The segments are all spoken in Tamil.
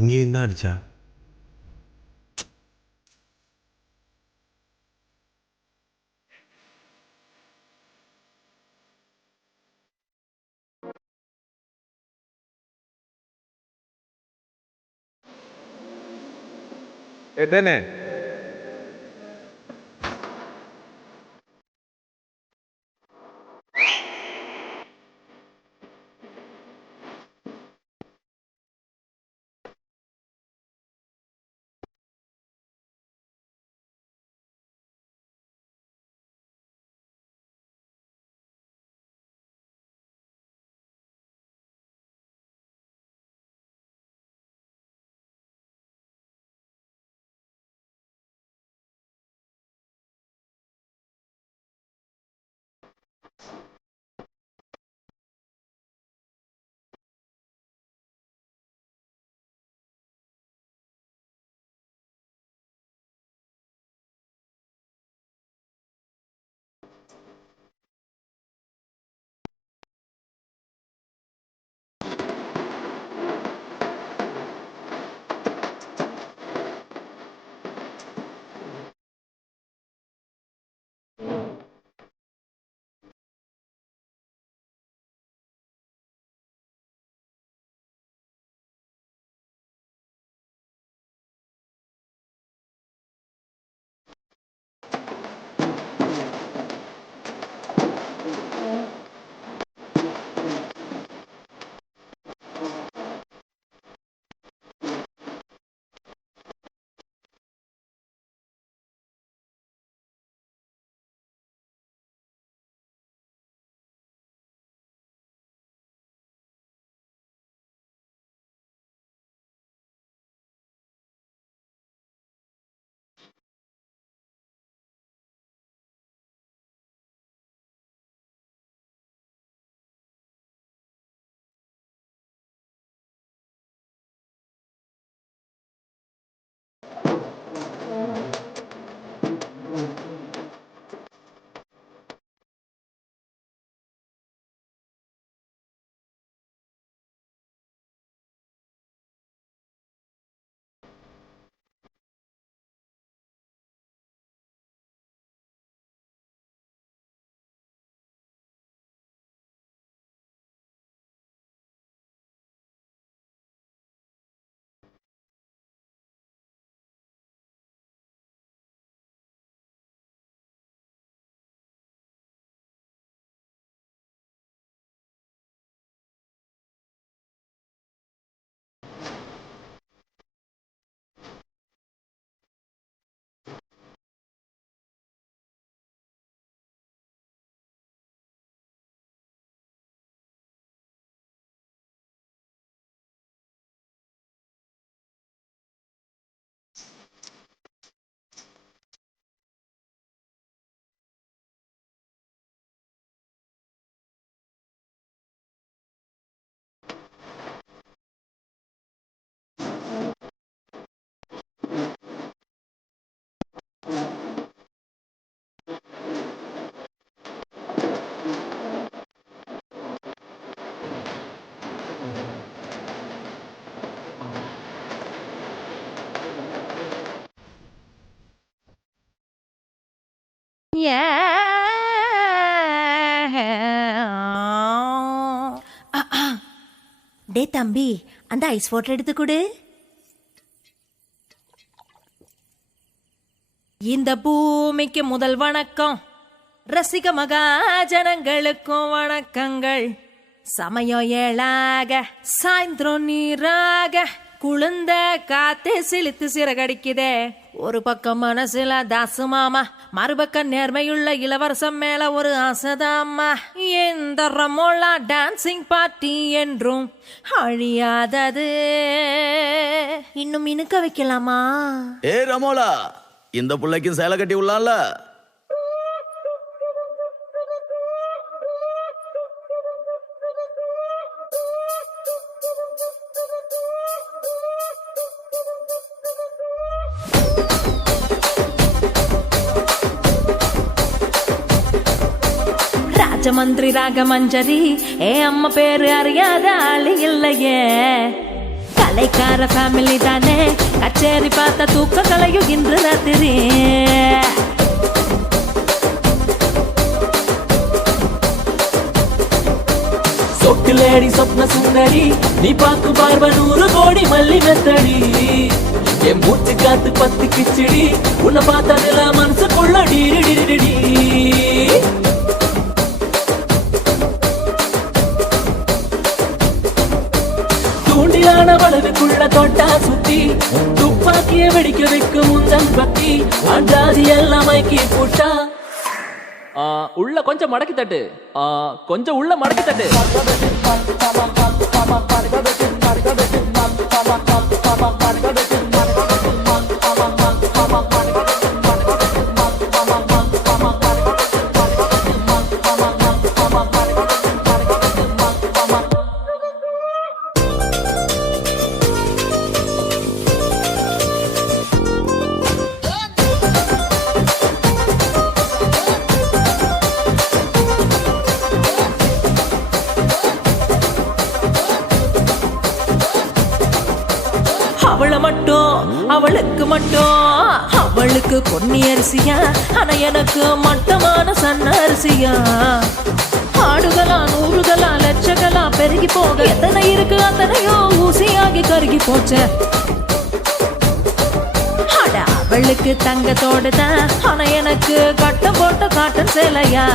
இங்கேயும் தான் அடிச்சா. எத்தனை டே தம்பி, அந்த ஐஸ் வாட்டர் எடுத்து கொடு. இந்த பூமிக்கு முதல் வணக்கம், ரசிக மகாஜனங்களுக்கும் வணக்கங்கள். சமயம் ஏழாக சாயந்திரம் நீராக குளிர்ந்த காத்து சிலித்து சிறகடிக்குதே. ஒரு பக்கம் மனசுல தாசு மாமா, மறுபக்கம் நேர்மையுள்ள இளவரசம் மேல ஒரு ஆசைதாம்மா. இந்த ரமோலா டான்சிங் பார்ட்டி என்றும் அழியாதது. இன்னும் இனுக்க வைக்கலாமா? ஏ ரமோலா, இந்த புள்ளைக்கும் சேலை கட்டி உள்ளான்ல. ராஜமந்திரி ராகமஞ்சரி, ஏ அம்மா பேரு அறியாத ஆளு இல்லையே. கலைக்கார ஃபேமிலி தானே, கச்சேரி பார்த்த தூக்க கலையும் இன்று ராத்திரி. சொக்குலேடி சொப்ன சுந்தரி, நீ பாக்கு பார்வ 100 கோடி மல்லி மெத்தடி. என் மூச்சு காத்து 10 கிச்சடி, உன்னை பார்த்ததுல மனசுக்குள்ள டீரி டிடி. தூண்டிலான வளவுக்குள்ள தொட்டா சுத்தி, துப்பாக்கிய வெடிக்க வைக்கும் முந்தன் பக்தி, அஞ்சாதி எல்லாம் மைக்கி போட்டா. உள்ள கொஞ்சம் மடக்கி தட்டு, கொஞ்சம் உள்ள மடக்கி தட்டு. அவளை மட்டும் அவளுக்கு மட்டும், அவளுக்கு பொன்னி அரிசியா, ஆனா எனக்கு மட்டமான சன்ன அரிசியா. ஆடுகளா 100களா லட்சங்களா பெருகி போக, எத்தனை இருக்கு அத்தனையோ ஊசியாகி கருகி போச்ச. அட அவளுக்கு தங்கத்தோடு தான், ஆனா எனக்கு கட்டம் போட்ட காட்டன் சேலையா.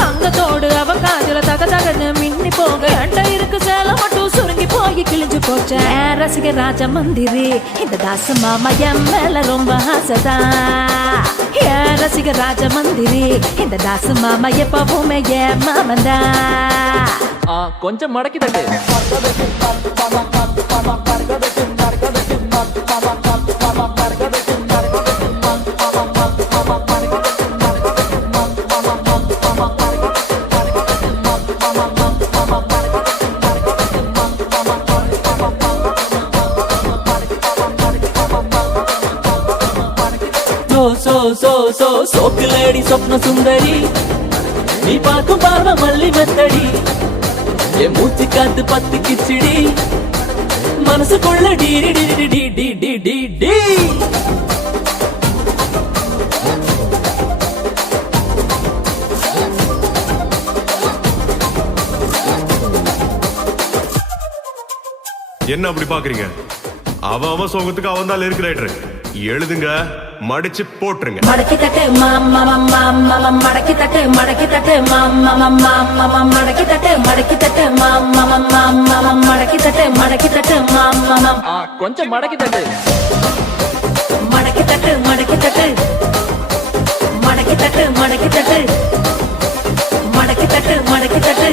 தங்கத்தோடு அவ காதுல தக தகன்னு மின்னி போக, என்கிட்ட இருக்கு சேலை மட்டும் சுருங்கி போய் கிழிஞ்சு போச்ச. ரசிக ராஜ மந்திரி, இந்த தாச மாமா என் மேல ரொம்ப ஆசைதா. ரசிக ராஜ மந்திரி, இந்த தாச மாமா எப்பவுமே என் மாமந்தா. கொஞ்சம் மடக்கி தட்டு. சோக்குலேடி சொப்ன சுந்தரி, நீ பார்க்கும் பார்வ மல்லி மெத்தடி. என் மூச்சு காத்து 10 கிச்சடி, மனசுக்குள்ள டீரி டிடி டி டி டி டி. என்ன அப்படி பாக்குறீங்க? அவன் சோகத்துக்கு அவன் தான் லிரிக் ரைட்டர். எழுதுங்க, மடிச்சு போட்டுருங்க. மடக்கி தட்டு மாமா மாமா, மடக்கி தட்டு மடக்கி தட்டு மாமா மாமா, மடக்கி தட்டு மடக்கி தட்டு மாமா மாமா, மடக்கி தட்டு மடக்கி தட்டு மாமா. கொஞ்சம் மடக்கி தட்டு. மடக்கி தட்டு மடக்கி தட்டு, மடக்கி தட்டு மடக்கி தட்டு, மடக்கி தட்டு மடக்கி தட்டு.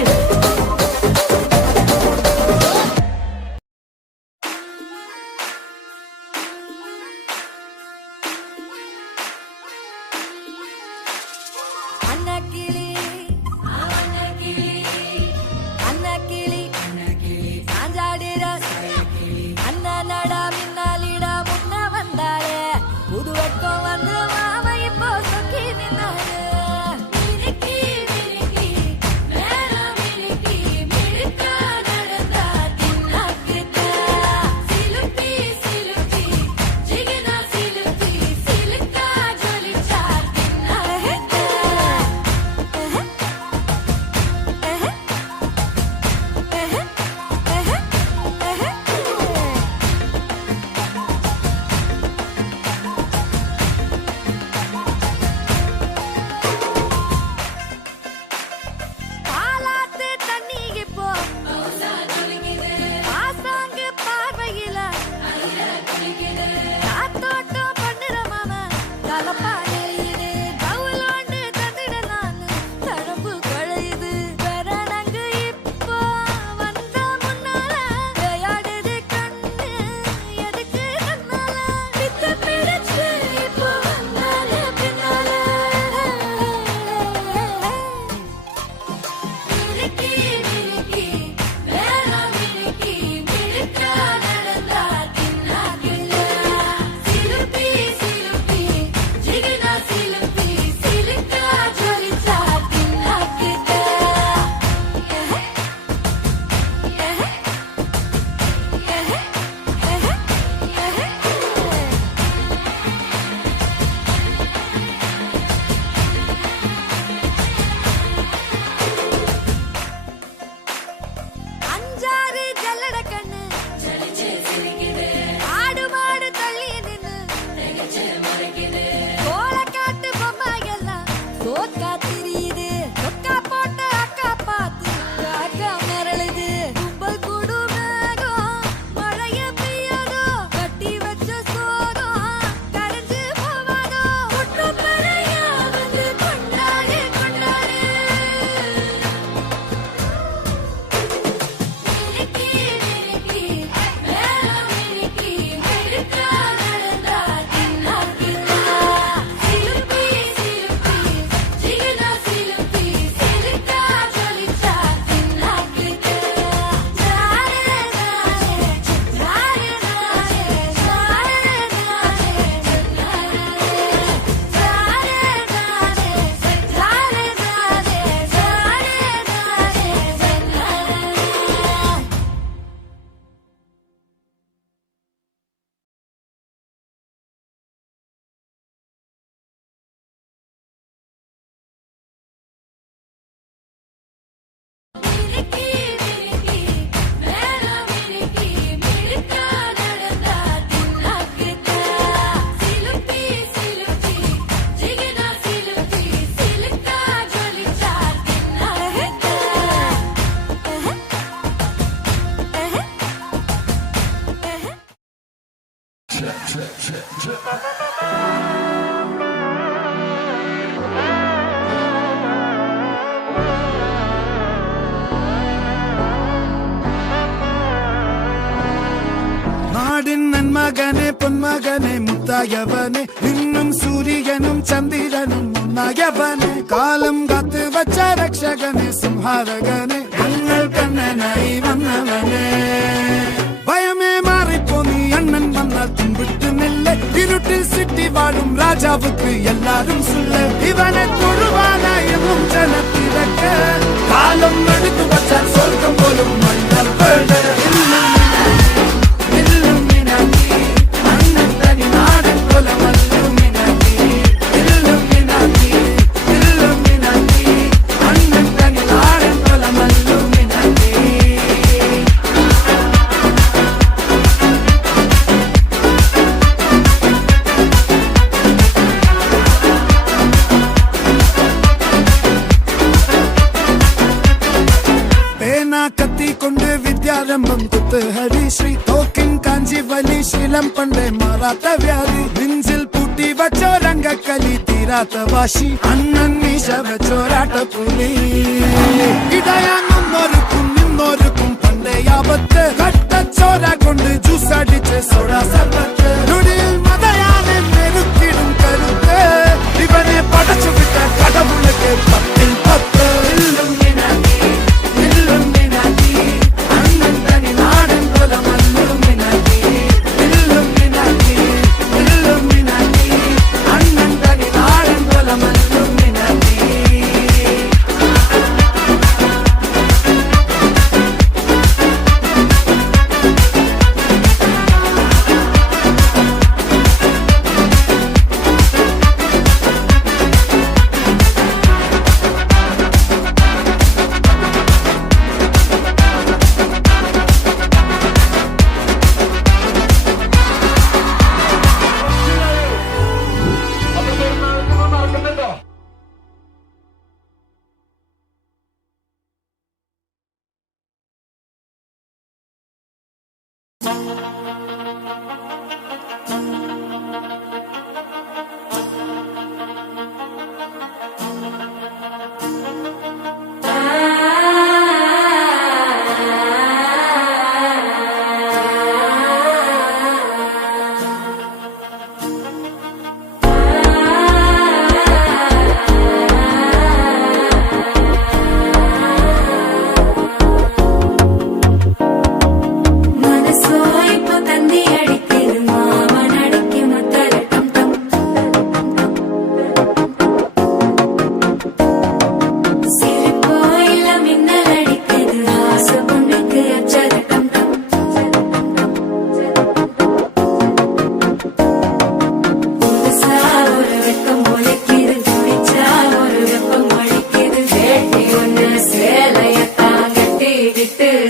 மேல ஜல்லட கண்ணு ஆடு மாடு தள்ளி நின்னு கோல காட்டு பொம்மை எல்லாம் சோக்கா திரியுது சொக்கா போட்ட அக்கா பார்த்து காக்கா மரளுது கும்பல் கூடு மேகம் மழைய பெய்யாதோ கட்டி வச்ச சோகம் கரைஞ்சு போவாதோ முட்டு பறையா வந்து கொண்டாடு கொண்டாடு மினுக்கி மினுக்கி மேல மினுக்கி மிடுக்கா நடந்தா தின்னாக்கிதா சிலுப்பி சிலுப்பி ஜிகினா சிலுப்பி சிலுக்கா ஜொலிச்சா தின்னாக்கிதா ஜாரே ஜாரே ஜாரே மினுக்கி மினுக்கி மேல மினுக்கி மிடுக்கா நடந்தா தின்னாக்கிதா சிலுப்பி சிலுப்பி ஜிகினா சிலுப்பி சிலுக்கா ஜொலிச்சா தின்னாக்கிதா நாடின் நன்மகனே பொன்மகனே முத்தாயவனே இன்னும் சூரியனும் சந்திரனும் முன்னாயவனே காலம் காத்து வச்ச ரக்ஷகனே சிம்ஹாரகனே எங்கள் கண்ணனாய் வந்தவனே பயமே மாறிப்போ நீ அண்ணன் வந்தால் தும்பிட்டு நில்லை இருட்டில் சிட்டி வாழும் ராஜாவுக்கு எல்லாரும் சொல்ல இவனை தொழுவான எவும் ஜனத்திறக்க காலம் எடுத்து வச்சால் சொர்க்கம் போலும் மன்னர் கத்தி கொண்டு வித்யாரம்பம் குத்து ஹரி ஸ்ரீ தோக்கின் காஞ்சி வலி சீலம் பண்டே மாறாத்த வியாதி நெஞ்சில் பூட்டி வச்சோ ரங்க கலி தீராத்த வாசி அண்ணன் மீச வச்சோராட்ட புலி இடையாங்கொருக்கும் இன்னொருக்கும் பண்டே ஆபத்து கட்ட சோரா கொண்டு ஜூஸ் அடிச்சு சோடா சர்பத்து நொடியில் மதையானை நெருக்கிடும் கருத்து இவனை படைச்சு விட்ட கடவுளுக்கு பத்தில் பத்து മനസ്സോയിപ്പോ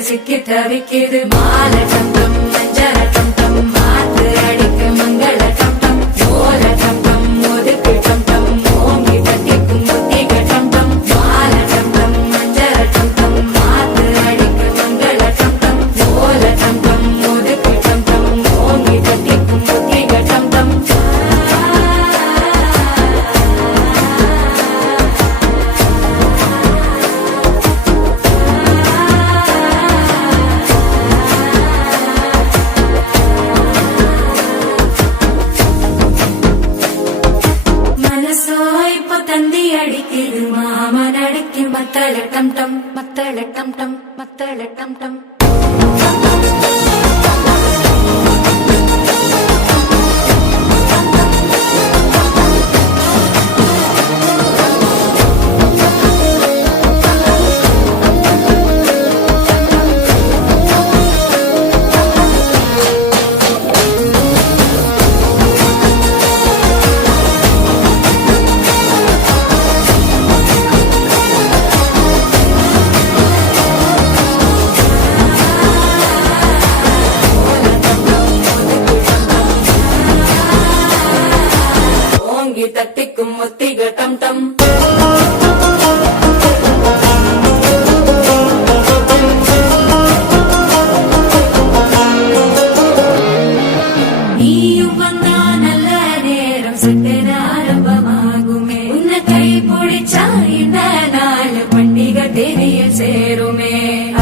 சிக்கி தவிக்குது மாலை டம் டம் மஞ்சள டம் டம் மாத்து அடிக்க மங்கள டம் டம் ஓல டம் டம் ஒதுக்கு டம் டம் ஓங்கி தட்டிக்கும் புத்திக டம் டம் மாலை டம் டம் மஞ்சள டம் டம் மாத்து அடிக்க மங்கள டம் டம் ஓல டம் டம் ஒதுக்கு டம் டம் ஓங்கி தட்டிக்கும் புத்திக டம் டம் மனசோ இப்போ தந்தி அடிக்குது மாமன் அடிக்கு மத்தள டம் டம் மத்தள டம் டம் மத்தள டம் டம் ஓங்கி தட்டிக்கும் ஒத்திக டம் டம் நீயும் வந்தா நல்ல நேரம் சட்டென ஆரம்பமாகுமே உன்னை கை பிடிச்சா இந்த நாள் பண்டிகை தேதியில் சேருமே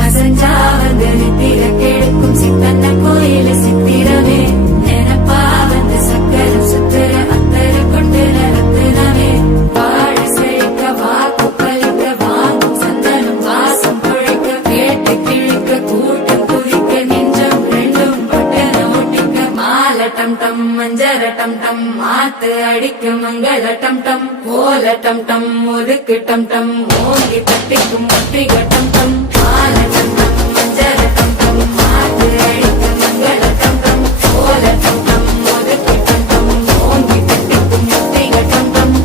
அசஞ்சா வந்து நித்திர கெடுக்கும் சித்தன்ன கோயில சித்திரமே நினப்பா வந்து சக்கரம் சுத்துற அத்தர கொண்டு நடத்துனவே வாழ செழிக்க வாக்கு பலிக்க வாங்கும் சந்தனம் வாசம் பொழைக்க கேட்டு கிழிக்க கூட்டம் குதிக்க நெஞ்சம் ரெண்டும் பட்டன ஒட்டிக்க மாலை டம் டம் மஞ்சர டம் டம் மாத்து அடிக்க மங்கள டம் டம் ஓல டம் டம் ஒதுக்கு டம் டம் ஓங்கி தட்டிக்கும் ஒத்திக டம் டம் மாலை டம் டம் மஞ்சர டம் டம் மாத்து அடிக்க மங்கள டம் டம் ஓல டம் டம் ஒதுக்கு டம் டம் ஓங்கி தட்டிக்கும் ஒத்திக டம் டம்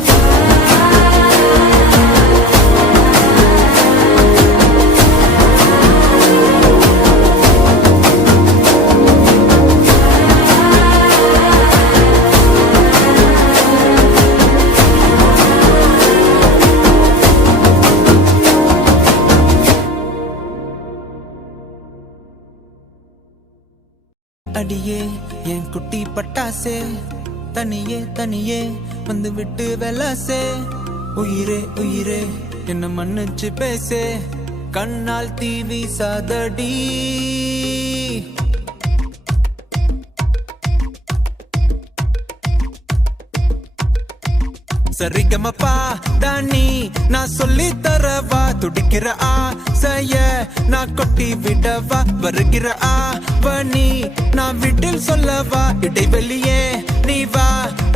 அடியே என் குட்டி பட்டாசே தனியே தனியே வந்து விட்டு வெலாசே உயிரே உயிரே என்ன மன்னிச்சு பேசே கண்ணால் தீவி சாதடி சரிகமப்பா தானி நான் சொல்லி தரவா துடிக்கிற ஆசைய நான் கொட்டி விடவா வருகிற ஆவணி நான் வீட்டில் சொல்லவா இடைவெளியே நீ வா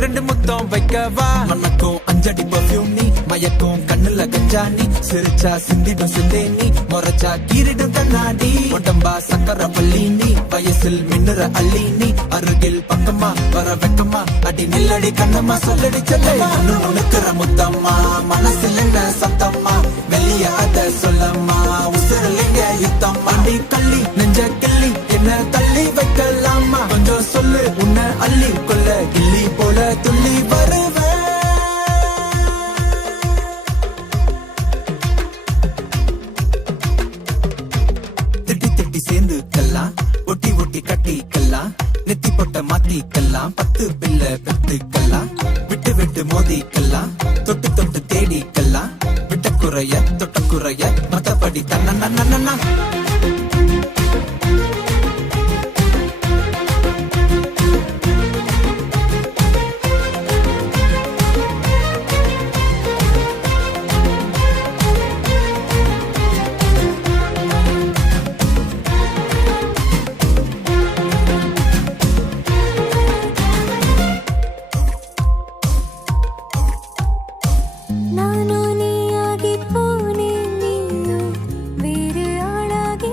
ரெண்டு முத்தம் வைக்கவா மனக்கும் அஞ்சடி பர்ஃபியூம் நீ மயக்கும் கண்ணுல கஞ்சா நீ சிரிச்சா சிந்திடும் சிந்தே நீ முறைச்சா கீரிடும் கண்ணாடி உடம்பா சக்கர பள்ளி நீ வயசில் மின்னுற அள்ளி நீ அருகில் பக்கமா வர வெக்கமா அடி நில்லடி கண்ணம்மா சொல்லடி செல்லமா உனக்குற முத்தம்மா மனசில் என்ன சத்தம்மா வெளிய அத சொல்லம்மா உசுரில் எங்க யுத்தம் அடி கள்ளி நெஞ்ச கிள்ளி என்ன தள்ளி வைக்கலாமா கொஞ்சம் சொல்லு உன்னை அள்ளி கொல்ல கிள்ளி போல துள்ளி வருவேன் திட்டி திட்டி சேர்ந்துக்கலாம் ஒட்டி ஒட்டி கட்டிக்கலாம் நெத்தி பொட்ட மாத்திக்கலாம் 10 பிள்ளை பெத்துக்கலாம் விட்டு விட்டு மோதிக்கலாம் தொட்டு தொட்டு தேடிக்கலாம் விட்ட குறைய தொட்ட குறைய மத்தபடி தன்னா ನಾನು ನೀಯಾಗಿ ಪೋನೆ ನೀನು ಬೇರೆ ಆಳಾಗಿ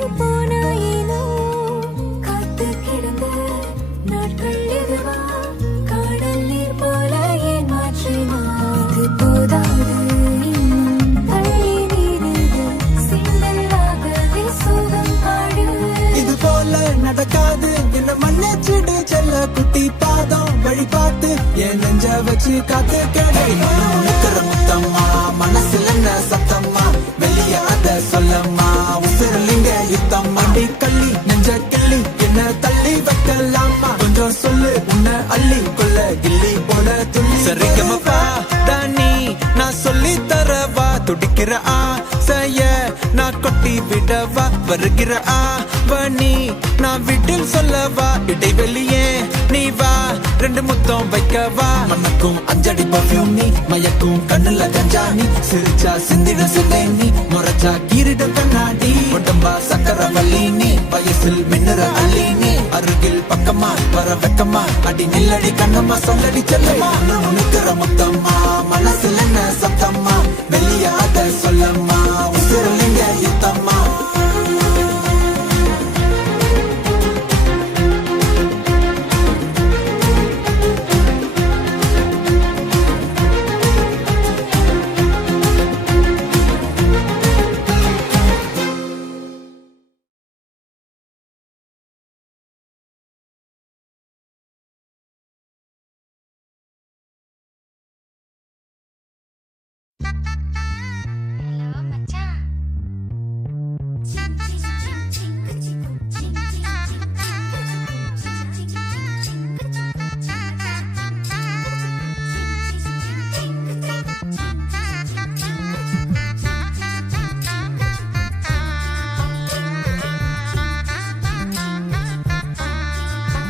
மன்னிச்சிடு செல்ல குட்டி பாதம் வழி பார்த்து என் நெஞ்ச வச்சு காத்து கேடை நிக்கிற முத்தம்மா மனசுல என்ன சத்தம்மா வெளியாத சொல்லம்மா உசிரலிங்க யுத்தம் அடி கள்ளி நெஞ்ச கிள்ளி என்ன தள்ளி வைக்கலாமா கொஞ்சம் சொல்லு உன்னை அள்ளி கொள்ள கிள்ளி போல துள்ளி சரிகமப்பா தானி நான் சொல்லி தரவா துடிக்கிற ஆசைய நான் கொட்டி விடவா வருகிற ஆவணி நான் வீட்டில் சொல்லவா இடைவெளியே நீ வா ரெண்டு முத்தம் வைக்கவா மனக்கும் அஞ்சடி பர்ஃபியூம் நீ மயக்கும் கண்ணுல கஞ்சா நீ சிரிச்சா சிந்திட சிந்தை நீ முறைச்சா கீரிட கண்ணாடி உடம்பா சக்கர வள்ளி நீ வயசில் மின்னுற அள்ளி நீ அருகில் பக்கமா வர வெக்கமா அடி நில்லடி கண்ணம்மா சொல்லடி செல்லம்மா நிக்கிற முத்தம்மா மனசுல என்ன சத்தம்மா வெளியாத சொல்லம்மா உசிரலிங்க யுத்தம்மா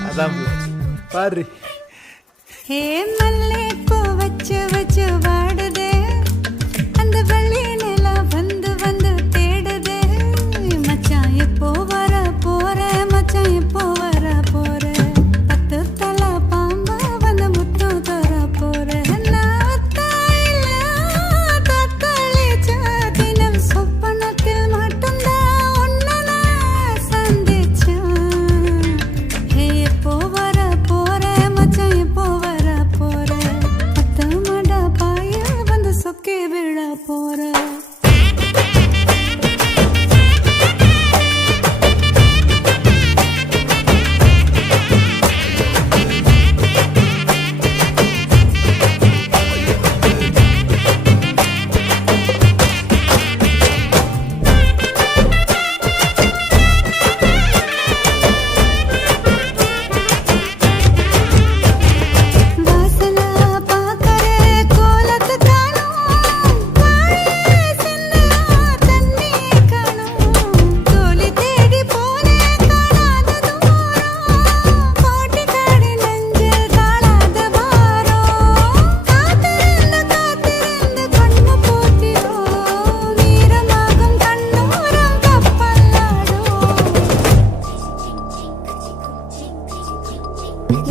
அதான் பாரு ஹே மல்லே பூ வச்சு வச்சு வாடுதே அந்த வெள்ளி நிலா வந்து வந்து தேடுதே மச்சான் எப்போ வர போற மச்சான் எப்போ வர போற பத்து தலை பாம்பா வந்து முத்து தர போற தினம் சொப்பனத்தில் மட்டும்தான் ஒன்னு நான் சந்திச்சேன் ஹே எப்போ வர போற மச்சான் எப்போ வர போற பத்து மட பாய வந்து சொக்கே விழ போற வாசலா பாக்கற கோலத்து காணோம் காயே சின்னலா தண்ணி காணோம் தோலி தேடி போனே காணாத தூரம் கோட்டி காடி நெஞ்சில் காணாத வாரம் காத்திருந்து கண்ணு பூத்திரோ வீரமாகும் கண்ணோரம் கப்பல்லாடும்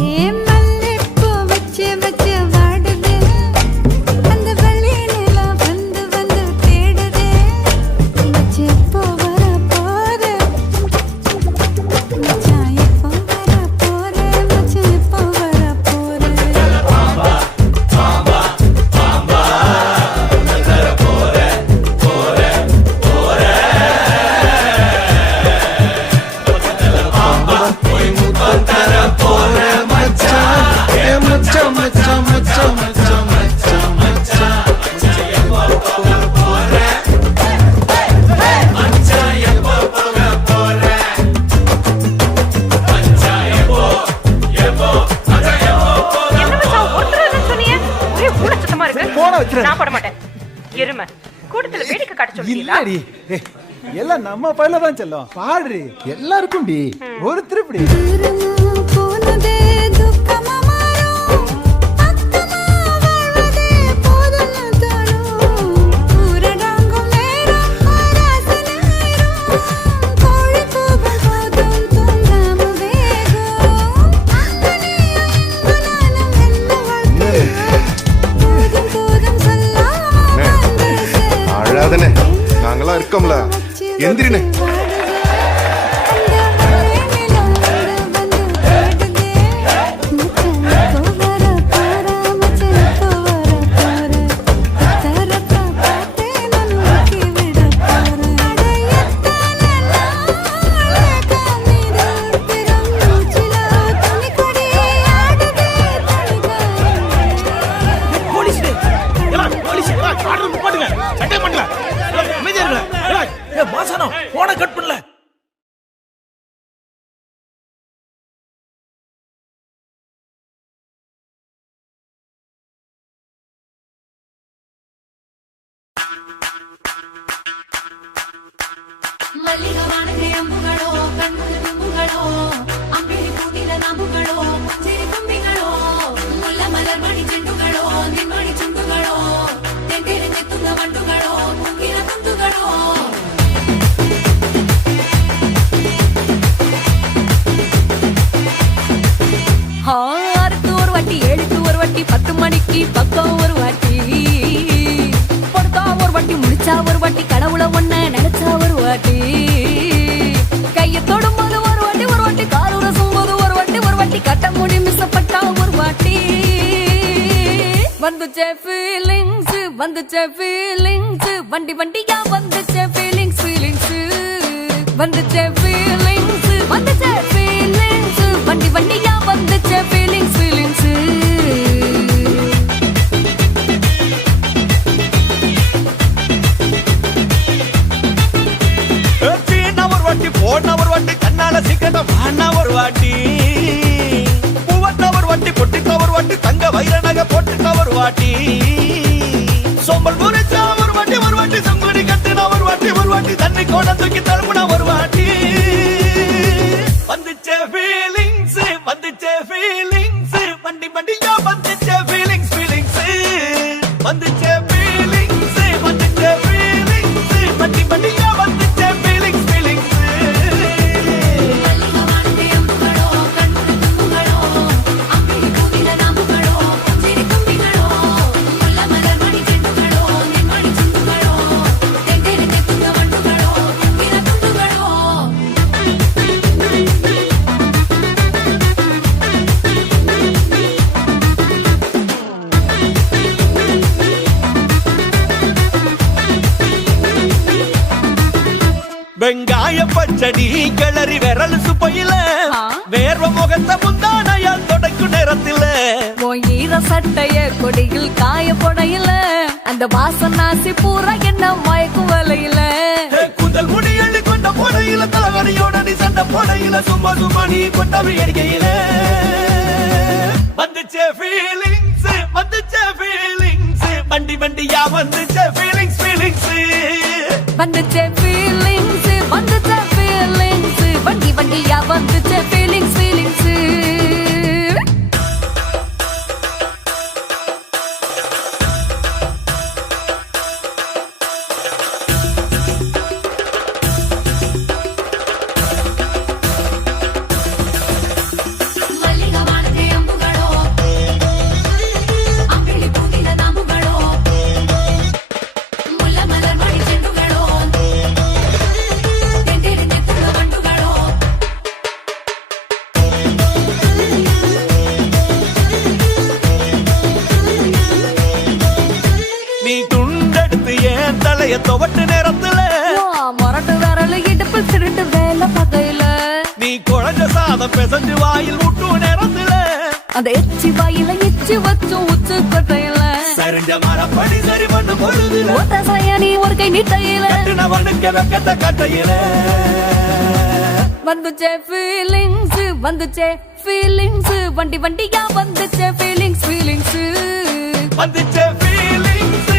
ஏ மல்லிப்பூ வச்சு வச்சு வாடுதே அந்த வெள்ளி நிலா வந்து வந்து தேடுதே மச்சான் எப்போ வர போற மச்சான் எப்போ வர போற மச்சான் எப்போ வர போற நான் போட மாட்டேன் எருமை கூட்டத்துல வேடிக்கை காட்ட சொல்றீங்களா இல்லடி எல்லாம் நம்ம பையில தான் செல்லும் பாடு எல்லாருக்கும் டி ஒரு திருப்படி தூரமா போனதே துக்கமா மாறும் அக்கமா வாழ்வதே போதும்னு தோணும் ஊரடங்கும் நேரம் ஆராச நேரம் கோழி கூவும் போதும் தூங்காம வேகம் அங்கனையும் இங்கு நானும் என்ன வாழ்க்கை போதும் போதும் சொல்லாம வந்து சேரும் அழாதனே நாங்களாம் இருக்கோம்ல எந்திரினே அந்த வெள்ளி நிலா வந்து தேடுதே மல்லிகவானதே அம்புகளோ கண்முக தும்புகளோ அம்பிளி பூட்டின நாம்புகளோ சிரி கும்பிகளோ முல்ல மலர் மணி செண்டுகளோ நின்மணி சுண்டுகளோ தென்தெரிஞ்சு துங்க வண்டுகளோ முங்கின துண்டுகளோ ஆறுக்கு ஒரு வாட்டி 7க்கு ஒரு வாட்டி 10 மணிக்கு பக்கம் ஒரு வாட்டி பொறுத்தா ஒரு வாட்டி முடிச்சா ஒரு வாட்டி கடவுளை ஒன்ன நினைச்சா ஒரு வாட்டி கைய தொடும்போது ஒரு வாட்டி காலூர சும்போது ஒரு வாட்டி கட்ட முடி மிசப்பட்டா ஒரு வாட்டி வந்துச்சே ஃபீலிங்ஸ் வண்டி வண்டியா வந்துச்சே ஃபீலிங்ஸ் வந்துச்சே ஃபீலிங்ஸ் வண்டி வண்டியா வந்துச்சே ஃபீலிங்ஸ் ஒரு வாட்டி போன ஒரு வாட்டி கண்ணால சீக்கிரட்ட வாண்ணா ஒரு வாட்டி பூவட்ட ஒரு வாட்டி பொட்டிட்ட ஒரு வாட்டி தங்க வைர நகை போட்டுட்ட ஒரு வாட்டி சோம்பல் முறிச்சா ஒரு வாட்டி சங்குடி கட்டின ஒரு வாட்டி தண்ணி கோட தூக்கி தழுப்புன ஒரு வாட்டி வந்துச்சே ஃபீலிங்ஸ் வண்டி வண்டியா வந்துச்சே ஃபீலிங்ஸ் வந்துச்சே ஃபீலிங்ஸ் வண்டி வண்டியா வந்துச்சே ஃபீலிங்ஸ் மல்லிகவானதே அம்புகளோ கண்முக தும்புகளோ அம்பிளி பூட்டின நாம்புகளோ சிரி கும்பிகளோ முல்ல மலர் மணி செண்டுகளோ நின்மணி சுண்டுகளோ தென்தெரிஞ்சு துங்க வண்டுகளோ முங்கின துண்டுகளோ வெங்காய பச்சடி கிளறி விரல் சுப்பையில வேர்வ முகத்தை முந்தானையால் தொடக்கும் நேரத்தில ஈர சட்டைய கொடியில் காய போடையில அந்த வாசனாசி பூரா என்ன மயக்கும் வலையில கூந்தல் முடி அள்ளி கொண்ட போடையில தலைவரியோட நீ சண்டை போடையில சும்மா நீ கொண்டவி அடிக்கையில வந்துச்சே ஃபீலிங்ஸ் வண்டி வண்டியா வந்துச்சே ஃபீலிங்ஸ் வந்துச்சே ஃபீலிங்ஸ் வண்டி வண்டியா வந்துச்சே ஃபீலிங்ஸ் மல்லிகவானதே அம்புகளோ அம்பிளி பூட்டின நாம்புகளோ முல்ல மலர் மணி செண்டுகளோ தென்தெரிஞ்சு துங்க வண்டுகளோ நீ துண்டெடுத்து ஏன் தலைய துவட்டு நேரத்துல மொரட்டு விரல் இடுப்பில் திருட்டு வேலை பகையில நீ குழஞ்ச சாதம் பிசைஞ்சு வாயில் விட்டு நேரத்துல அந்த எச்சி வாயில எச்சி வச்சு உச்சு கொட்டையில சரிஞ்ச மரப்படி சரி பண்ணு பொழுதுல ஓட்ட சாயானி ஒரு கை நீட்டையில கட்டினவனுக்கு வெக்கத்தை கட்டையில வந்துச்சே ஃபீலிங்ஸ் வண்டி வண்டியா வந்துச்சே ஃபீலிங்ஸ் வந்துச்சே ஃபீலிங்ஸ்